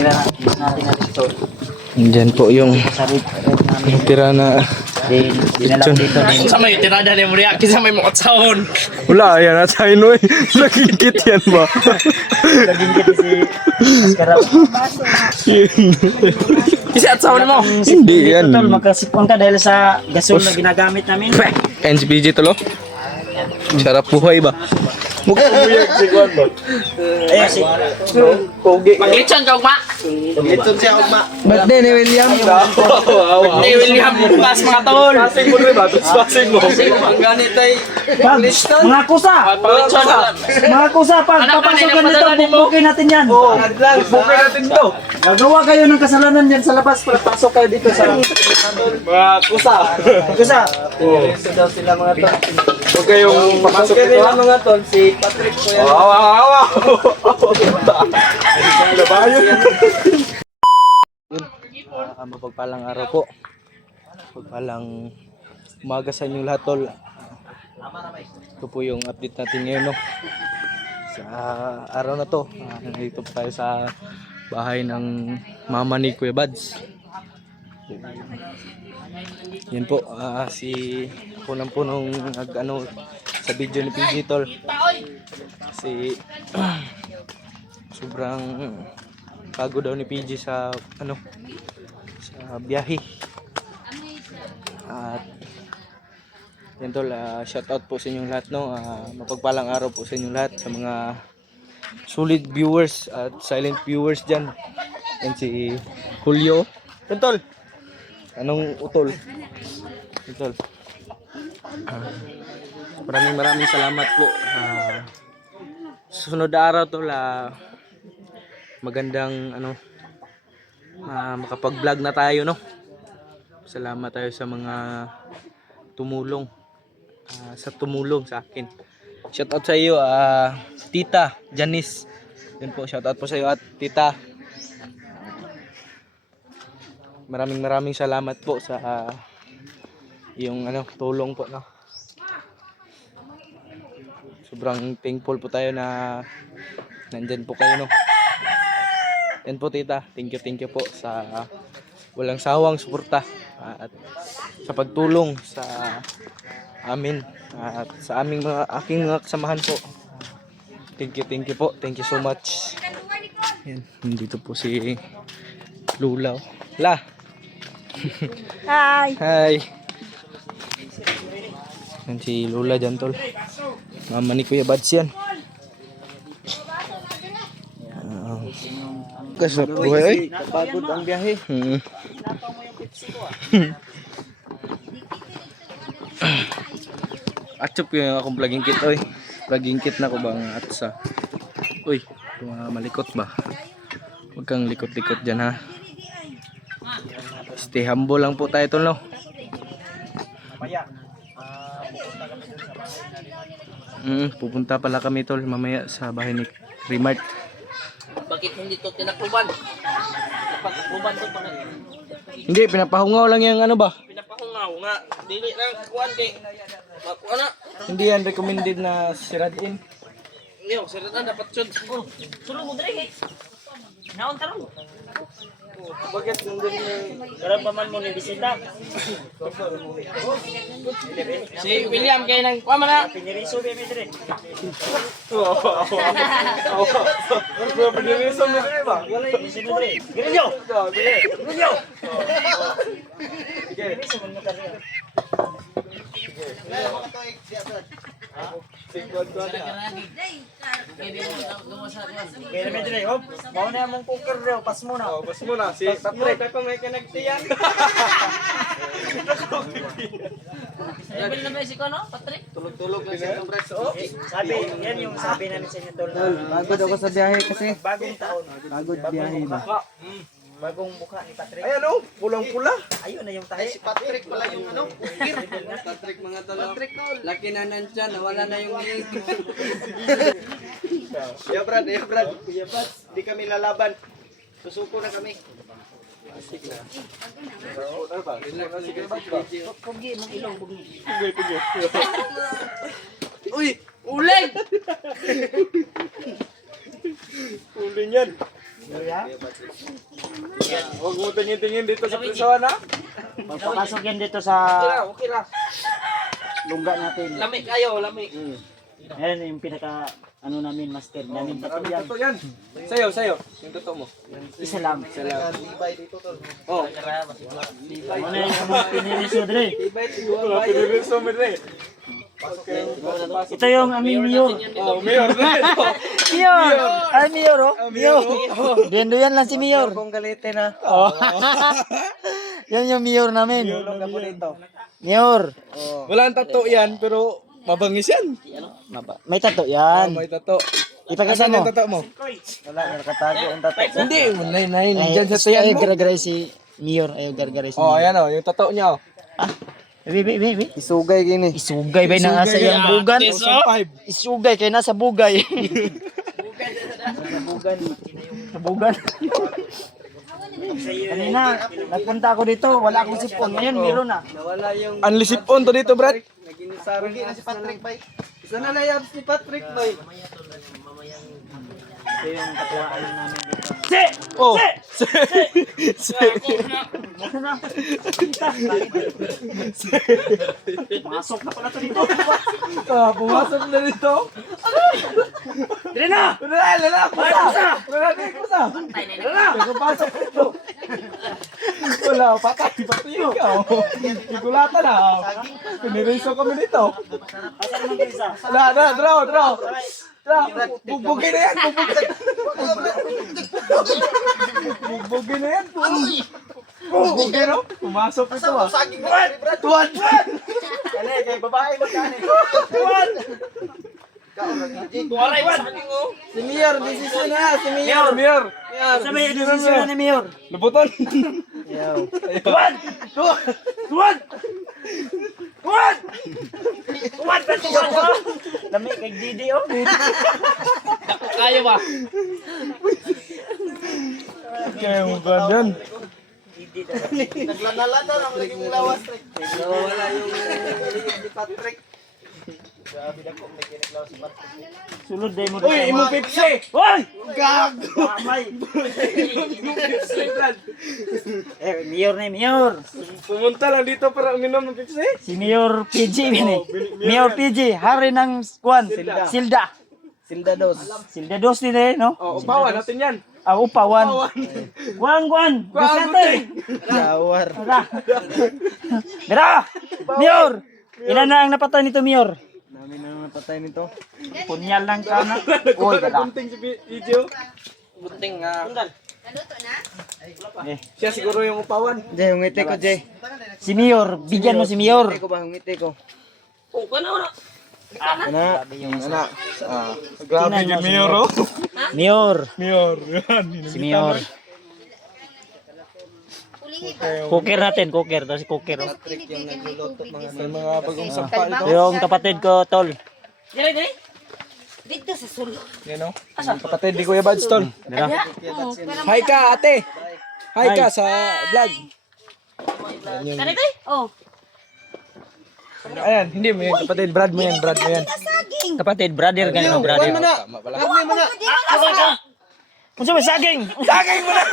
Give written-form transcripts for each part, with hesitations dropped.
tira natin na dito. Diyan po yung Sa rib namin. tira na Dinala ko dito din. Sa may tirada ni Muriaki sa may mga sahon. wala yan at sa inoy. Nagkikit yan ba? Laging kita si Askaraw. Kasi at sahon mo. Hindi yan. Tol, magkasipon ka dahil sa gasol na ginagamit namin. NCPG to lo? Sarap buhay ba? Mukha umuyag si Juan ba? Eh, si Pogi. Mag-lechon ka, ugma. Ito siya ugma. Ba't din ni William? Ni William, pas mga tol. Pasing mo rin ba? Pasing mo. Ang ganit ay mga kusa! Pag-lechon ka. Mga kusa, pag Anak, papasok ka kanina, dito, padala mo. bubukin natin yan. Bukay natin to. Gagawa kayo ng kasalanan yan sa labas, pasok kayo dito sa Mga kusa. kusa. Daw sila mga tol. Huwag kayong papasok dito ha. Mga tol, si Patrick po yan. Awa. Mapagpalang araw po. Mapagpalang umaga sa inyong lahat tol. Ito po yung update natin ngayon no. Sa araw na to, nandito po tayo sa bahay ng mama ni Kuya Bads. Yan po, si ako lang po nung nag-ano sa video ni PG tol. Kasi sobrang pagod daw ni PG sa ano sa biyahe. At yan tol, shout out po sa inyong lahat no. Mapagpalang araw po sa inyong lahat sa mga solid viewers at silent viewers dyan. Yan si Julio. Yan tol. Anong utol? Yan tol. Maraming salamat po. Susunod na araw tol, magandang ano makapag-vlog na tayo no. Salamat tayo sa mga tumulong sa akin. Shout out sa iyo Tita Janice. Yan po, shout out po sa iyo at Tita. Maraming salamat po sa yung ano tulong po no. Sobrang thankful po tayo na nandyan po kayo no. Yan po Tita, thank you po sa walang sawang suporta at sa pagtulong sa amin at sa aming aking mga kasamahan po. Thank you po, thank you so much. Yan, nandito po si Lula. La. Hi. Yan si Lula dyan tol. Mama ni Kuya Bads yan. Kasarap buhay ay. Pagod ang biyahe. Atsup yung akong plugin kit oy. Plugin kit na ko bang atsa. Uy, malikot ba? Huwag kang likot-likot dyan ha. Stay humble lang po tayo tol no. Pupunta pala kami tol mamaya sa bahay ni Remart. Bakit hindi to tinakluban? Napagkakluban to pa na. Hindi, pinapahungaw lang yung ano ba? Pinapahungaw nga. Dili lang kuwan kay. Makuha na. Hindi yan recommended na siradin. Yo, sirata dapat chud. Sulong mo dire. Naon taron. Bakit nandun yung... Karam pa man mo ni bisita. Si William kay nang kuha man na. Piniriso bebe dire. Piniriso mo rin ba? Sino dire? Grillo. Grillo. Piniriso mo na dire. Kaya naman dire, hop. Mau na mong cooker dire, pas mo na. Bas mo na, si Patrick ako may kanagtiyan. Level na ba si Kono, Patrick? Tulog-tulog na siya ng preso. Sabi, yan yung sabi namin sa inyo tol. Pagod ako sa biyahe kasi. Bagong taon. Pagod biyahe ba? Bagong mukha ni Patrick. Ay ano, pulang-pula. Ayun na yung tahi. Si Patrick pala yung ano, Patrick mga tolo. Laki na nandyan, nawala na yung Ya Brad, Kuya Bats, di kami lalaban. Susuko na kami. Pugi mong ilong, pugi. Uy, uling! Uling yan. Huwag mo tingin-tingin dito sa prisuan ha. Pagpapasok yan dito sa Okay lang. lungga natin. Lamig kayo, lamig. Ayan yung pinaka ano namin, master namin. Maraming tato yan. Sa'yo. Yung tato mo. Isa lang. Oh. Ano yung mga piniriso dre? Wala piniriso mo rin. Ito yung aming Miyor. Oh, Mayor. Miyor! Ay, Miyor, oh. Miyor. Dendo yan lang si Miyor. Kung galitin ha. Oh. Yan yung Miyor namin. Miyor. Wala ang tato yan, pero mabangis yan. May tato yan. May tato. Ipagkasa Asan mo. yung tato mo? Wala, nakatago ang tato. Hindi, nine. Diyan sa tiyan Ayaw mo. garagaray si Miyor. Ayaw garagaray si Oh, Miyor. ayan oh, yung tato niya oh. Bibi. Isugay gini. Isugay ba na sa iyang bugan? 1,500. Isugay kay nasa bugay. Sa bugan. Kanina, nagpunta ako dito, wala akong sipon. Ngayon, meron na. Nawala yung Unlisipon to dito, Brad. naginisarang na si Patrick Bay. Isa na layabs ni Patrick Bay. Ito yung katuwaan namin dito. Oh. Masok na pala ito dito. Pumasok na dito. Dire na! Wala, kusa. Pagpasok dito. Wala, patay ikaw. Igulatan na. Piniriso kami dito. Asan naman isa? Draw. Bugbugin na yan. Bugbugin na yan. Bugbugin no? Pumasok ito ah. Tuwan! Ano kay babae magkano? Waray ba? Sabi ko. Si Mayor, desisyon na. Si Mayor. Mayor. Sa may desisyon ni Mayor. Lubuton. Tuwan! Tuwan ba tuwan ko? Lami kay Didi oh. Kayo ba? Kaya mo ba yan? Naglanalata na magiging lawas. Nawala yung ni Patrick. Sulod day mo. Uy, imo Pepsi! Hoy! Gago! Kamay. Mayor na Mayor. Pumunta lang dito para uminom ng Pepsi. Si Mayor PG ini. Mayor PG, hari ng Kwan. Silda. Silda dos. Silda dos nila no? Oh, upawan natin yan. Ah, upawan. Kwan. Gasate. Jawar. Mira! Mayor! Ilan na ang napatay nito, Mayor? Namin na napatay nito. Punyal lang ka na. Uy, gala. Gunting si video. Bunting nga. Siya siguro yung upawan. Jay, hungiti ko, Jay. Si Mayor, bigyan mo si Mayor. Hungiti ko ba? Hungiti ko. Oh, kana. Ana. Ana. Grabe yung Mayor oh. Mayor. Mayor, yan. Si Mayor. Cooker natin, cooker. Tapos cooker. Oh. Sa mga bagong sampa ito. Yung kapatid ko, Tol. Dire. Dito sa sulod. Yan oh. Kapatid ni Kuya Badstone. Dira. Hi ka ate. Hi ka sa vlog. Kanito? Oh, Ayan, hindi mo yan. Kapatid, Brad mo yan. saging. Kapatid, brother ganyan, brother. Tama pala. Karne mo na. Unsa ba saging? Saging mo na!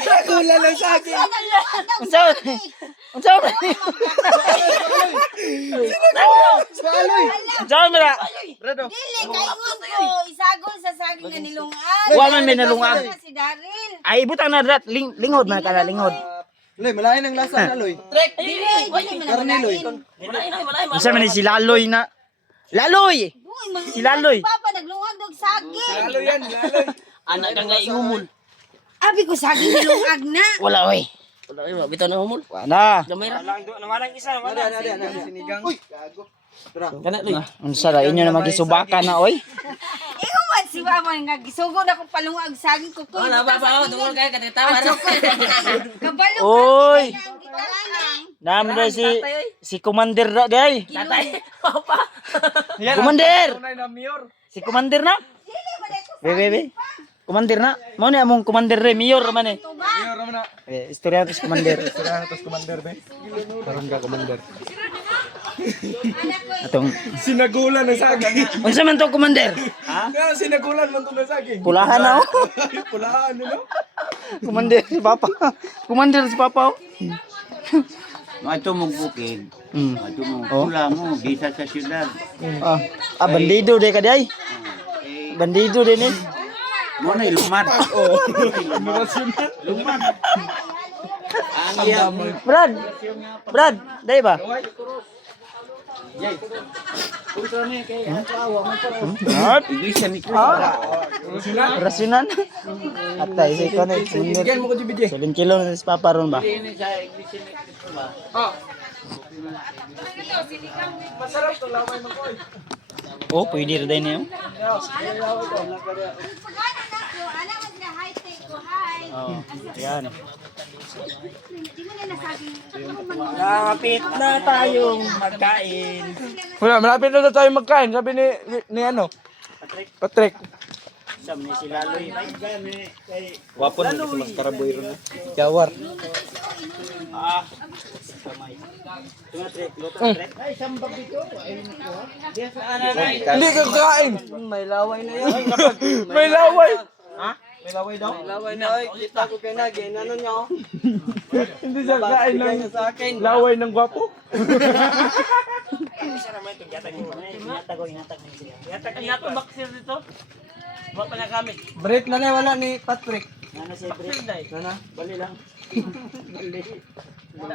Sagula ng saging! Unsa? Unsa ba? Unsa ba na? Dili, kaingon ko. Isagol sa saging na nilungan. Wa man may nalungag. Si Daryl. Ay, butang na drat. Lingod man ka na, lingod. Loy, malayan ang lasa na, Loy. Dili, dili man Karne, Loy. Malay. Unsa man ni si Laloy na? Laloy! Si Laloy. Papa, naglungag dog saging. Lalo yan, lalo. Anak kang naihumol. Abi ko saging nilungag na. Wala, oy. Wala, bitaw na humol. Wala. Gamay ra. Sinigang. Uy, gago. Kana Loy. Unsa ra inyo na magisubakan na, oy? Ikaw man si Papa nga gisugod ako palungag saging ko ko. Wala ba, tungkol kay katitawa na. Kabalo. Oy! Kita lang. Namda si Commander na, day. Tatay. Papa. Commander! Tunay na Mayor. Si Commander na? Bebe. Commander na. Mo ni among Commander re, Mayor man eh. Mayor naman na. Istorya to si Commander. Sira na tos commander be. Karon ka commander. Atong Sinagulan ng saging. unsa man to, commander? Nga, sinagulan man to ng saging. Pulahan na oh. Pulaan, ano? Commander si Papa. Commander si Papa oh. Ito mong bukid. Hmm. Ito mong pula mo, bisa sa syudad. Bandido de ka di ay. Bandido din eh. Mo na ilumad. Lumad. Ang iya. Brad, dai ba? Iglesia ni Rasunan. Atay si kono. Bigyan mo ko di bidye. 7 kilo na si Papa ron ba? Masarap to laway mo ko. Oh, pwede rin din yun. Oh, yan. Lapit na tayong magkain. Wala, malapit na tayo magkain. Sabi ni ano? Patrick. Sam ni si Laloy. Wapon mo si Mas Karaboy ron. Jawar. Ay, sambag dito. Hindi ka kain. May laway na yan. May laway. May laway daw? Laway na, oy. Kita ko kayo na, ano nyo? Hindi siya kain Bigay ng niya sa akin. laway ng gwapo. Inatong baksir dito. Wala pa nagamit. Break na na, wala ni Patrick. Nana si Brit. Nana. Bali lang.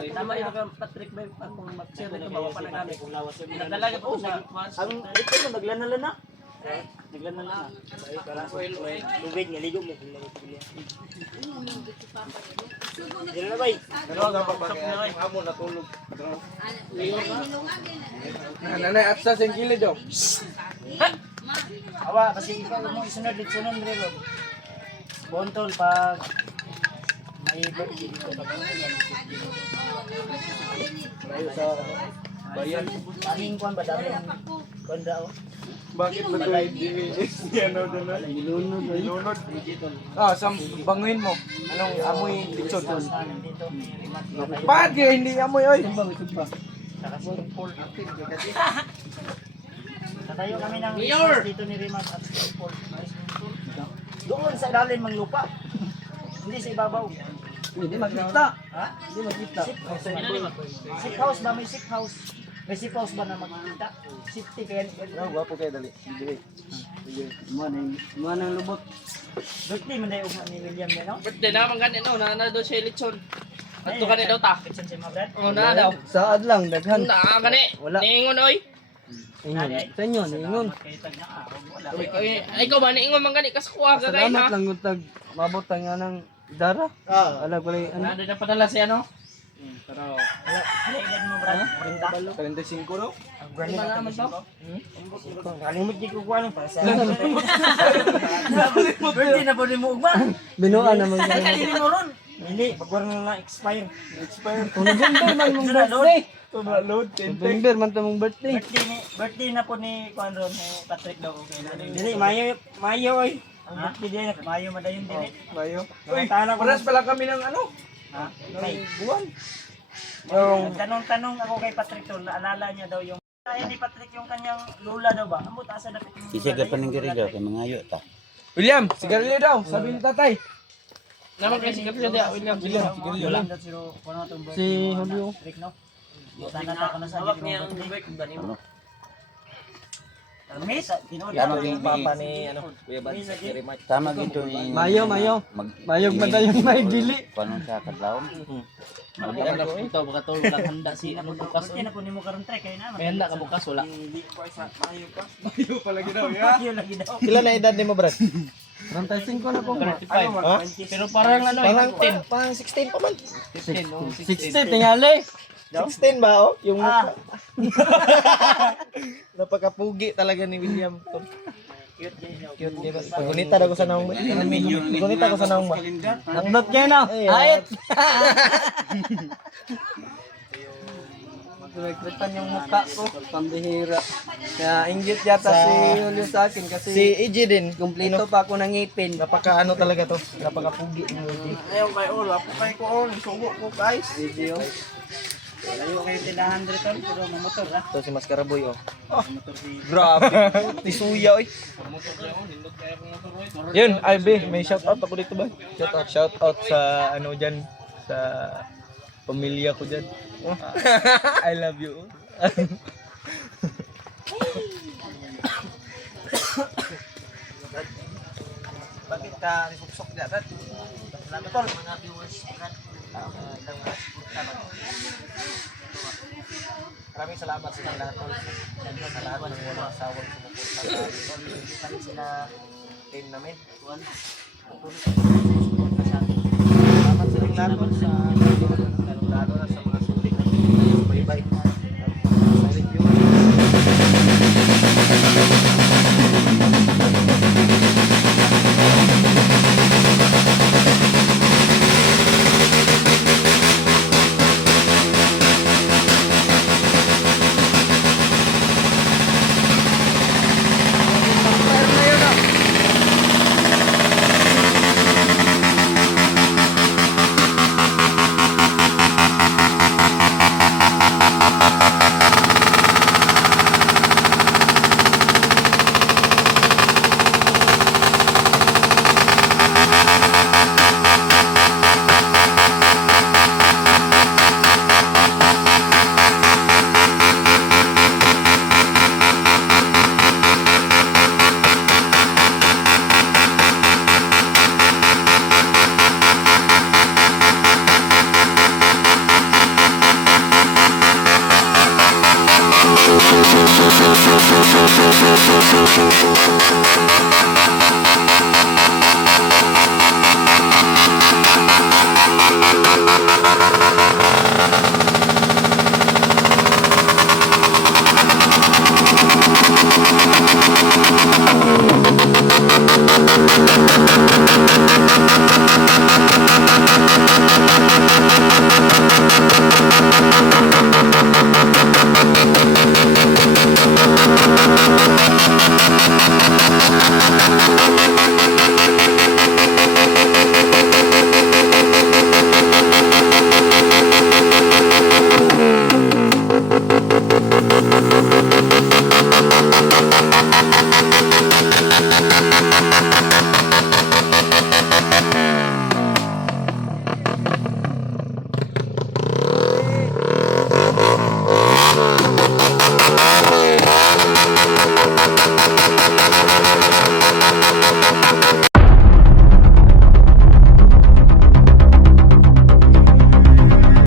Tama yung kang Patrick ba akong baksir dito bawa pa nagamit. Nagdalaga po sa Ang ito mo naglanala na. Naglanala na. Tubig nga ligo mo. Dili na bay. Amo natulog. Nanay at sa singkili daw. Awa kasi ikaw mo isunod dito. Bontol pag may birthday dito pag Bayan. daming kuan ba daming kuan daw. Bakit ba ito hindi ano doon? Ilunod. Sam banguin mo. Anong amoy lechon? Bakit kaya hindi amoy oy? Natayo kami ng business dito ni Rimas at Paul. Doon sa ilalim ng lupa. Hindi sa ibabaw. Hindi magkita. Ha? Hindi magkita. Sick house ba? May sick house. May sick house ba na makikita? Safety kaya. Gwapo kayo dali. Mga nang lubot. Birthday man dayo ni William din, no? birthday na man ganito na daw siya lechon. Adto ka daw ta. Kitchen si Mabrad. Oh na daw. Saad lang, daghan. Na gani. Wala. Niingon oy. Ingon. Sa inyo, ingon. Ikaw ba niingon man gani kas kuha gagay Salamat ha. lang kung tag mabot nga ng dara. Alag pala ano. Ano na padala si ano? Pero Ano edad mo, Brad? 45 no? Ang brand na naman to. Kalimut di ko kuha para sa. Birthday na po ni mo ugma. Binuan naman Ay, ganun. kalili mo ron. Hindi, bagwar na lang expire. Kung November man mong birthday. Load November man to mong birthday. Birthday na po ni kuan ron ni Patrick daw okay na. Dili, Mayo oy. Ang birthday din, Mayo madayon dili. Mayo. Uy, Paras pala kami ng ano? Ha? May Buwan. yung tanong-tanong ako kay Patrick to, naalala niya daw yung kaya ni Patrick yung kanyang lula daw ba? Amo taas na dapat yung Isa ka paningkiri daw kay mga ayo ta. William, sigarilyo daw. Sabi ni tatay. naman kasi kapila dia William. Sigarilyo lang. Si Julio Patrick no? Sana na ako na sa Hawak niya ang break dani mo. Miss, Tama gyud Papa ni ano Kuya Bad sa Tama gyud to yung Mayo. Mayog madayong may dili. Paano sa kadlawon? Maganda ko ito baka to wala handa si ano bukas. Kasi na po ni mo karon try kay na. May handa ka bukas wala. Mayo pala ginaw ya. Yun lagi daw. Kila na edad ni mo, Brad? 35 na po. 35. Pero parang ano Parang 16 pa man. 16. 60 tingali. 16 ba oh? Yung Ah, napakapugi talaga ni William. cute din daw. Cute di ba? Pagunita daw ko sa naong ba? Pagunita ko sa naong ba? Nagdot kayo na. Ayit. Nagkritan yung mukha ko. Pambihira. Kaya inggit yata si Julio sa akin kasi Si EJ din. kumpleto pa ako ng ngipin. Napaka ano talaga to? Napakapugi ni EJ. Ayaw kay Ola, po kay ko on, sugo ko guys. Video. Layo kayo tindahan dito tol, pero may motor ha. Ito si Mascara Boy, oh. Motor si... Grabe. Tisuya, oy. Yun, Ivy, may shoutout ako dito ba? Shoutout sa ano dyan, sa pamilya ko dyan. I love you. Bakit ka nisuksok niya, Brad? Salamat tol. Mga viewers, Brad. Ilang mga suporta ba? Maraming salamat sa lahat tol. Sa lahat ng walang asawang sumuporta sa amin tol. Hindi pa rin sila team namin. Tuwan. Suporta sa amin. Salamat sa lahat tol sa lalo na sa mga sulit. Bye-bye. Silent viewers. Thank you.